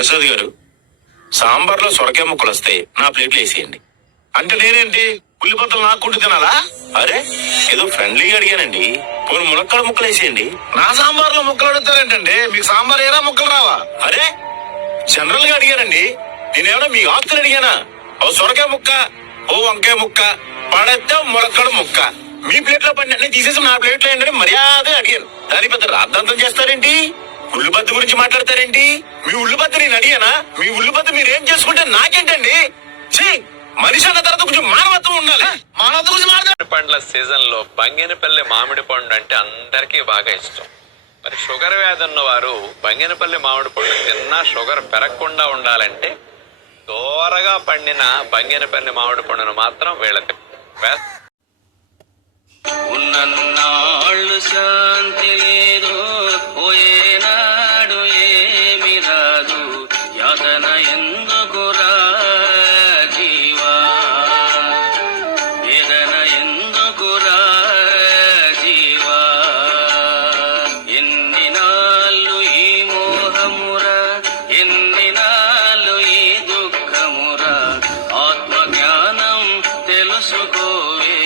ప్రసాద్ గారు, సాంబార్లో సొరకాయ ముక్కలు వస్తే నా ప్లేట్లో వేసేయండి. అంటే నేనేంటి ఉల్లిపత్తలు నాకుంటూ తినాలా? అరే ఏదో ఫ్రెండ్లీగా అడిగానండి. పోనీ మునక్కాడ ముక్కలు వేసేయండి. నా సాంబార్లో ముక్కలు అడుగుతారేంటండి? మీకు సాంబార్ ఏరా ముక్కలు రావా? అరే జనరల్ గా అడిగానండి. నేనేమన్నా మీ ఆస్తులు అడిగానా? ఓ సొరకాయ ముక్క, ఓ వంకాయ ముక్క పడేస్తే మునక్కాడ ముక్క మీ ప్లేట్ లో పడిన తీసేసి నా ప్లేట్ లో ఏంటని మర్యాదగా అడిగాను. దాని పెద్ద రాద్ధాంతం చేస్తారేంటి? ఉల్లిపత్తి గురించి మాట్లాడతారేంటి? మీ ఉల్లిపత్తి నేను అడిగానా? మీ ఉల్లిపత్తి మీరేం చేసుకుంటే నాకేంటండి? మనిషి అన్న తర్వాత కొంచెం మానవత్వం ఉండాలి. మానవత్వం గురించి మాట్లాడే పండ్ల సీజన్ లో బంగినపల్లి మామిడి పండు అంటే అందరికీ బాగా ఇష్టం. మరి షుగర్ వ్యాధి ఉన్న వారు బంగినపల్లి మామిడి పండు తిన్నా షుగర్ పెరగకుండా ఉండాలంటే దోరగా పండిన బంగినపల్లి మామిడి పండును మాత్రం వీళ్ళకి ఉన్నన్నాళ్ళు శాంతి లేదు, పోయేనాడు ఏమి రాదు, యాతన ఎందుకురా జీవా, వేదన ఎందుకురా జీవా, ఎన్ని నాళ్ళు ఈ మోహమురా, ఎన్ని నాళ్ళు ఈ దుఃఖమురా, ఆత్మజ్ఞానం తెలుసుకోవే